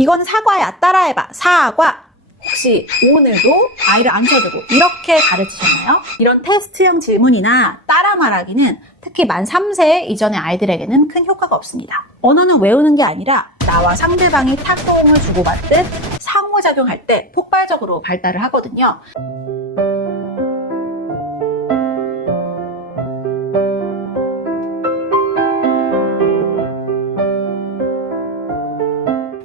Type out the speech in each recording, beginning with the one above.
이건 사과야, 따라해봐. 사과. 혹시 오늘도 아이를 앉혀두고 이렇게 가르치셨나요? 이런 테스트형 질문이나 따라 말하기는 특히 만 3세 이전의 아이들에게는 큰 효과가 없습니다. 언어는 외우는 게 아니라 나와 상대방이 타공을 주고받듯 상호작용할 때 폭발적으로 발달을 하거든요.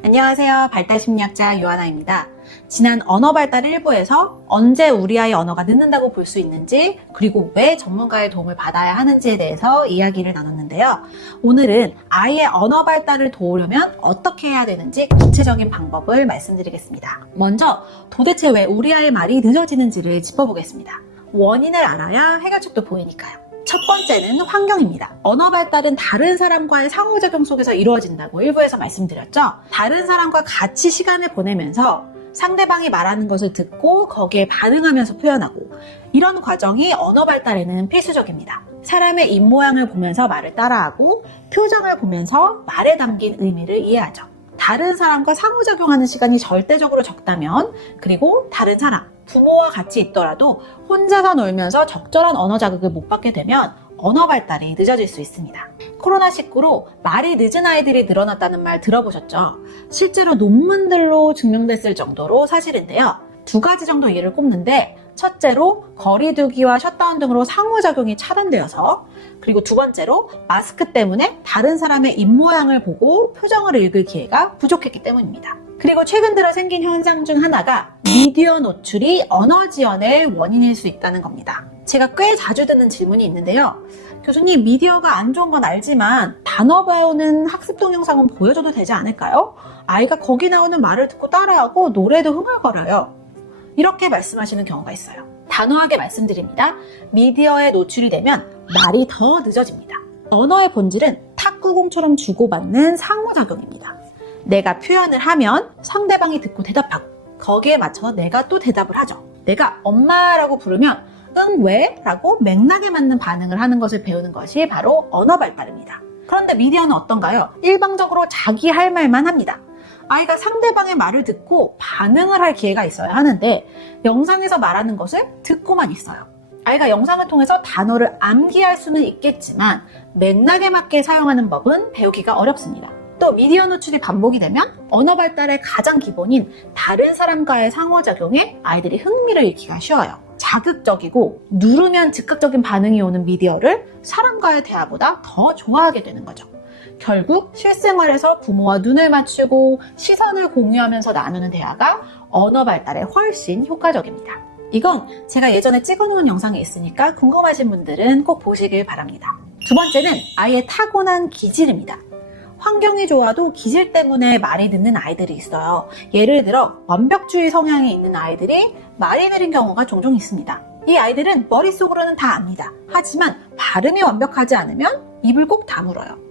안녕하세요. 발달심리학자 요하나입니다. 지난 언어발달 1부에서 언제 우리 아이 언어가 늦는다고 볼 수 있는지, 그리고 왜 전문가의 도움을 받아야 하는지에 대해서 이야기를 나눴는데요. 오늘은 아이의 언어발달을 도우려면 어떻게 해야 되는지 구체적인 방법을 말씀드리겠습니다. 먼저 도대체 왜 우리 아이의 말이 늦어지는지를 짚어보겠습니다. 원인을 알아야 해결책도 보이니까요. 첫 번째는 환경입니다. 언어 발달은 다른 사람과의 상호작용 속에서 이루어진다고 일부에서 말씀드렸죠. 다른 사람과 같이 시간을 보내면서 상대방이 말하는 것을 듣고 거기에 반응하면서 표현하고, 이런 과정이 언어 발달에는 필수적입니다. 사람의 입모양을 보면서 말을 따라하고 표정을 보면서 말에 담긴 의미를 이해하죠. 다른 사람과 상호작용하는 시간이 절대적으로 적다면, 그리고 다른 사람, 부모와 같이 있더라도 혼자서 놀면서 적절한 언어 자극을 못 받게 되면 언어 발달이 늦어질 수 있습니다. 코로나19로 말이 늦은 아이들이 늘어났다는 말 들어보셨죠? 실제로 논문들로 증명됐을 정도로 사실인데요. 두 가지 정도 예를 꼽는데, 첫째로 거리두기와 셧다운 등으로 상호작용이 차단되어서, 그리고 두 번째로 마스크 때문에 다른 사람의 입모양을 보고 표정을 읽을 기회가 부족했기 때문입니다. 그리고 최근 들어 생긴 현상 중 하나가 미디어 노출이 언어 지연의 원인일 수 있다는 겁니다. 제가 꽤 자주 듣는 질문이 있는데요. 교수님, 미디어가 안 좋은 건 알지만 단어 배우는 학습 동영상은 보여줘도 되지 않을까요? 아이가 거기 나오는 말을 듣고 따라하고 노래도 흥얼거려요. 이렇게 말씀하시는 경우가 있어요. 단호하게 말씀드립니다. 미디어에 노출이 되면 말이 더 늦어집니다. 언어의 본질은 탁구공처럼 주고받는 상호작용입니다. 내가 표현을 하면 상대방이 듣고 대답하고, 거기에 맞춰서 내가 또 대답을 하죠. 내가 엄마라고 부르면 응, 왜? 라고 맥락에 맞는 반응을 하는 것을 배우는 것이 바로 언어 발달입니다. 그런데 미디어는 어떤가요? 일방적으로 자기 할 말만 합니다. 아이가 상대방의 말을 듣고 반응을 할 기회가 있어야 하는데, 영상에서 말하는 것을 듣고만 있어요. 아이가 영상을 통해서 단어를 암기할 수는 있겠지만 맥락에 맞게 사용하는 법은 배우기가 어렵습니다. 또 미디어 노출이 반복이 되면 언어 발달의 가장 기본인 다른 사람과의 상호작용에 아이들이 흥미를 잃기가 쉬워요. 자극적이고 누르면 즉각적인 반응이 오는 미디어를 사람과의 대화보다 더 좋아하게 되는 거죠. 결국 실생활에서 부모와 눈을 맞추고 시선을 공유하면서 나누는 대화가 언어 발달에 훨씬 효과적입니다. 이건 제가 예전에 찍어놓은 영상이 있으니까 궁금하신 분들은 꼭 보시길 바랍니다. 두 번째는 아이의 타고난 기질입니다. 환경이 좋아도 기질 때문에 말이 늦는 아이들이 있어요. 예를 들어 완벽주의 성향이 있는 아이들이 말이 느린 경우가 종종 있습니다. 이 아이들은 머릿속으로는 다 압니다. 하지만 발음이 완벽하지 않으면 입을 꼭 다물어요.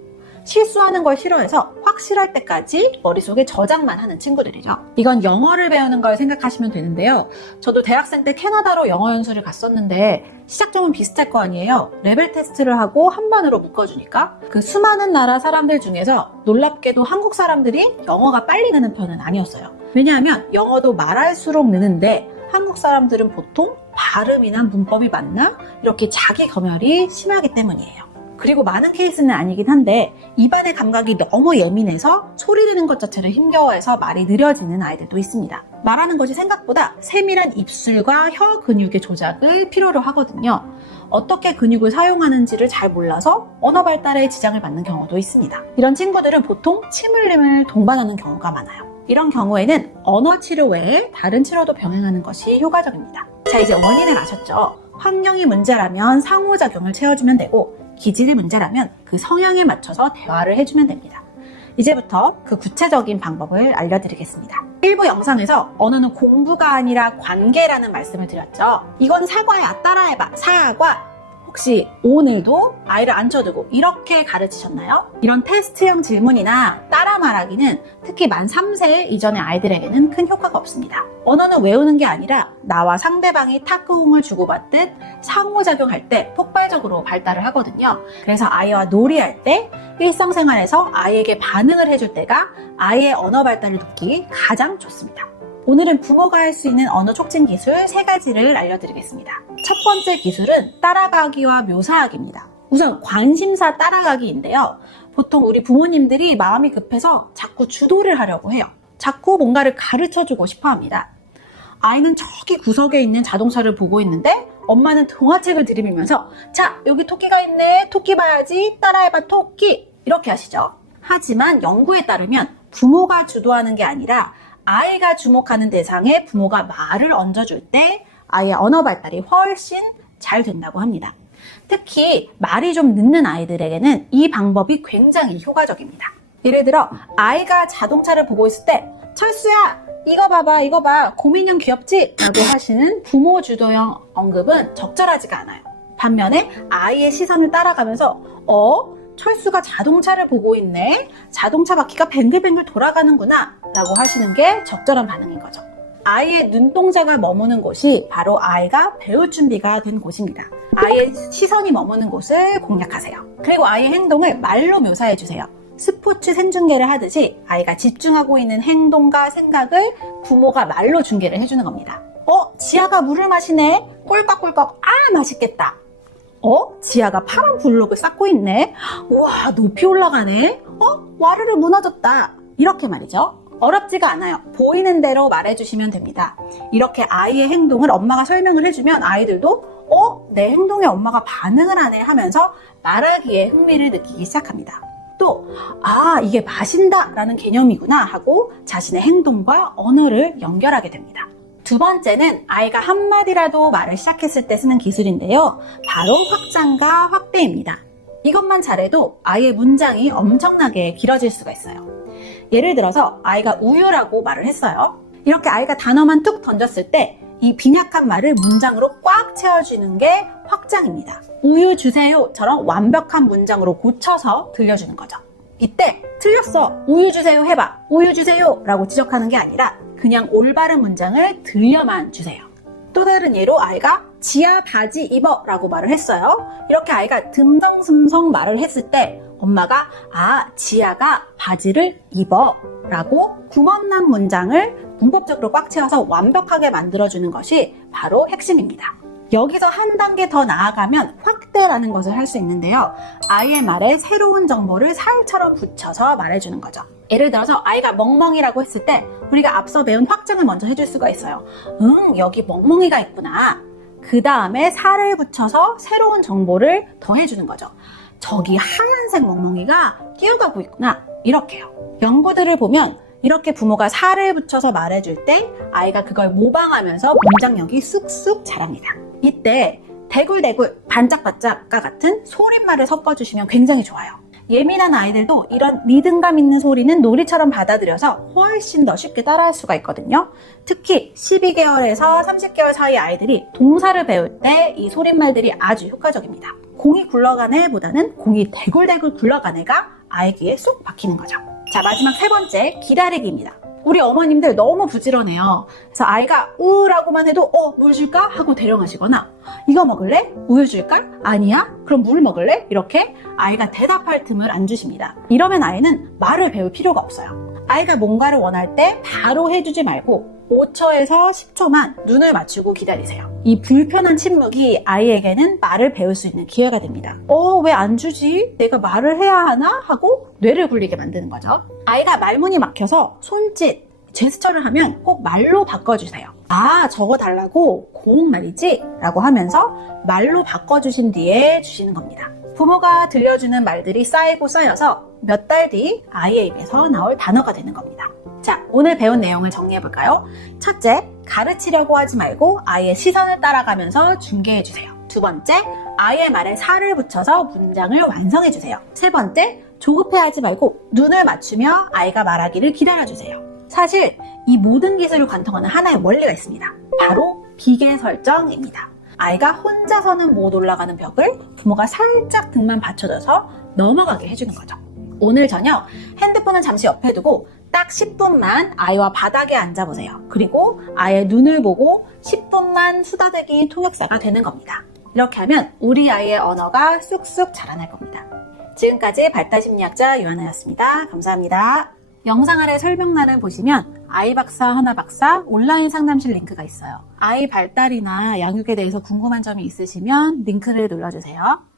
실수하는 걸 싫어해서 확실할 때까지 머릿속에 저장만 하는 친구들이죠. 이건 영어를 배우는 걸 생각하시면 되는데요. 저도 대학생 때 캐나다로 영어 연수를 갔었는데 시작점은 비슷할 거 아니에요. 레벨 테스트를 하고 한 번으로 묶어주니까 그 수많은 나라 사람들 중에서 놀랍게도 한국 사람들이 영어가 빨리 느는 편은 아니었어요. 왜냐하면 영어도 말할수록 느는데 한국 사람들은 보통 발음이나 문법이 맞나? 이렇게 자기 검열이 심하기 때문이에요. 그리고 많은 케이스는 아니긴 한데 입안의 감각이 너무 예민해서 소리 내는 것 자체를 힘겨워해서 말이 느려지는 아이들도 있습니다. 말하는 것이 생각보다 세밀한 입술과 혀 근육의 조작을 필요로 하거든요. 어떻게 근육을 사용하는지를 잘 몰라서 언어 발달에 지장을 받는 경우도 있습니다. 이런 친구들은 보통 침 흘림을 동반하는 경우가 많아요. 이런 경우에는 언어 치료 외에 다른 치료도 병행하는 것이 효과적입니다. 자, 이제 원인을 아셨죠? 환경이 문제라면 상호작용을 채워주면 되고, 기질이 문제라면 그 성향에 맞춰서 대화를 해주면 됩니다. 이제부터 그 구체적인 방법을 알려드리겠습니다. 일부 영상에서 언어는 공부가 아니라 관계라는 말씀을 드렸죠. 이건 사과야, 따라해봐. 사과. 혹시 오늘도 아이를 앉혀두고 이렇게 가르치셨나요? 이런 테스트형 질문이나 따라 말하기는 특히 만 3세 이전의 아이들에게는 큰 효과가 없습니다. 언어는 외우는 게 아니라 나와 상대방이 탁구공을 주고받듯 상호작용할 때 폭발적으로 발달을 하거든요. 그래서 아이와 놀이할 때 일상생활에서 아이에게 반응을 해줄 때가 아이의 언어 발달을 돕기 가장 좋습니다. 오늘은 부모가 할 수 있는 언어 촉진 기술 3가지를 알려드리겠습니다. 첫 번째 기술은 따라가기와 묘사하기입니다. 우선 관심사 따라가기인데요. 보통 우리 부모님들이 마음이 급해서 자꾸 주도를 하려고 해요. 자꾸 뭔가를 가르쳐주고 싶어 합니다. 아이는 저기 구석에 있는 자동차를 보고 있는데 엄마는 동화책을 들이밀면서 자, 여기 토끼가 있네. 토끼 봐야지. 따라해봐 토끼. 이렇게 하시죠. 하지만 연구에 따르면 부모가 주도하는 게 아니라 아이가 주목하는 대상에 부모가 말을 얹어줄 때 아이의 언어 발달이 훨씬 잘 된다고 합니다. 특히 말이 좀 늦는 아이들에게는 이 방법이 굉장히 효과적입니다. 예를 들어 아이가 자동차를 보고 있을 때 철수야 이거 봐봐 이거 봐 곰인형 귀엽지? 라고 하시는 부모 주도형 언급은 적절하지가 않아요. 반면에 아이의 시선을 따라가면서 철수가 자동차를 보고 있네. 자동차 바퀴가 뱅글뱅글 돌아가는구나 라고 하시는 게 적절한 반응인 거죠. 아이의 눈동자가 머무는 곳이 바로 아이가 배울 준비가 된 곳입니다. 아이의 시선이 머무는 곳을 공략하세요. 그리고 아이의 행동을 말로 묘사해 주세요. 스포츠 생중계를 하듯이 아이가 집중하고 있는 행동과 생각을 부모가 말로 중계를 해주는 겁니다. 지아가 물을 마시네. 꿀꺽꿀꺽. 맛있겠다. 지아가 파란 블록을 쌓고 있네. 우와, 높이 올라가네. 와르르 무너졌다. 이렇게 말이죠. 어렵지가 않아요. 보이는 대로 말해주시면 됩니다. 이렇게 아이의 행동을 엄마가 설명을 해주면 아이들도 내 행동에 엄마가 반응을 하네 하면서 말하기에 흥미를 느끼기 시작합니다. 또 이게 마신다 라는 개념이구나 하고 자신의 행동과 언어를 연결하게 됩니다. 두 번째는 아이가 한마디라도 말을 시작했을 때 쓰는 기술인데요. 바로 확장과 확대입니다. 이것만 잘해도 아이의 문장이 엄청나게 길어질 수가 있어요. 예를 들어서 아이가 우유라고 말을 했어요. 이렇게 아이가 단어만 툭 던졌을 때 이 빈약한 말을 문장으로 꽉 채워주는 게 확장입니다. 우유 주세요처럼 완벽한 문장으로 고쳐서 들려주는 거죠. 이때 틀렸어 우유 주세요 해봐 우유 주세요 라고 지적하는 게 아니라 그냥 올바른 문장을 들려만 주세요. 또 다른 예로 아이가 지아 바지 입어 라고 말을 했어요. 이렇게 아이가 듬성듬성 말을 했을 때 엄마가 지아가 바지를 입어 라고 구멍난 문장을 문법적으로 꽉 채워서 완벽하게 만들어주는 것이 바로 핵심입니다. 여기서 한 단계 더 나아가면 확대라는 것을 할 수 있는데요. 아이의 말에 새로운 정보를 사유처럼 붙여서 말해주는 거죠. 예를 들어서 아이가 멍멍이라고 했을 때 우리가 앞서 배운 확장을 먼저 해줄 수가 있어요. 여기 멍멍이가 있구나. 그 다음에 살을 붙여서 새로운 정보를 더해주는 거죠. 저기 하얀색 멍멍이가 뛰어가고 있구나. 이렇게요. 연구들을 보면 이렇게 부모가 살을 붙여서 말해줄 때 아이가 그걸 모방하면서 문장력이 쑥쑥 자랍니다. 이때 대굴대굴, 반짝반짝과 같은 소릿말을 섞어주시면 굉장히 좋아요. 예민한 아이들도 이런 리듬감 있는 소리는 놀이처럼 받아들여서 훨씬 더 쉽게 따라할 수가 있거든요. 특히 12개월에서 30개월 사이 아이들이 동사를 배울 때 이 소릿말들이 아주 효과적입니다. 공이 굴러가네 보다는 공이 대굴대굴 굴러가네가 아이 귀에 쏙 박히는 거죠. 자, 마지막 세 번째, 기다리기입니다. 우리 어머님들 너무 부지런해요. 그래서 아이가 우라고만 해도 물 줄까? 하고 대령하시거나 이거 먹을래? 우유 줄까? 아니야? 그럼 물 먹을래? 이렇게 아이가 대답할 틈을 안 주십니다. 이러면 아이는 말을 배울 필요가 없어요. 아이가 뭔가를 원할 때 바로 해주지 말고 5초에서 10초만 눈을 맞추고 기다리세요. 이 불편한 침묵이 아이에게는 말을 배울 수 있는 기회가 됩니다. 왜 안 주지? 내가 말을 해야 하나? 하고 뇌를 굴리게 만드는 거죠. 아이가 말문이 막혀서 손짓, 제스처를 하면 꼭 말로 바꿔주세요. 저거 달라고 공 말이지? 라고 하면서 말로 바꿔주신 뒤에 주시는 겁니다. 부모가 들려주는 말들이 쌓이고 쌓여서 몇 달 뒤 아이의 입에서 나올 단어가 되는 겁니다. 자, 오늘 배운 내용을 정리해볼까요? 첫째, 가르치려고 하지 말고 아이의 시선을 따라가면서 중개해주세요. 두 번째, 아이의 말에 살을 붙여서 문장을 완성해주세요. 세 번째, 조급해하지 말고 눈을 맞추며 아이가 말하기를 기다려주세요. 사실 이 모든 기술을 관통하는 하나의 원리가 있습니다. 바로 기계 설정입니다. 아이가 혼자서는 못 올라가는 벽을 부모가 살짝 등만 받쳐줘서 넘어가게 해주는 거죠. 오늘 저녁 핸드폰은 잠시 옆에 두고 딱 10분만 아이와 바닥에 앉아보세요. 그리고 아이의 눈을 보고 10분만 수다대기 통역사가 되는 겁니다. 이렇게 하면 우리 아이의 언어가 쑥쑥 자라날 겁니다. 지금까지 발달심리학자 유하나였습니다. 감사합니다. 영상 아래 설명란을 보시면 아이박사 하나박사 온라인 상담실 링크가 있어요. 아이 발달이나 양육에 대해서 궁금한 점이 있으시면 링크를 눌러주세요.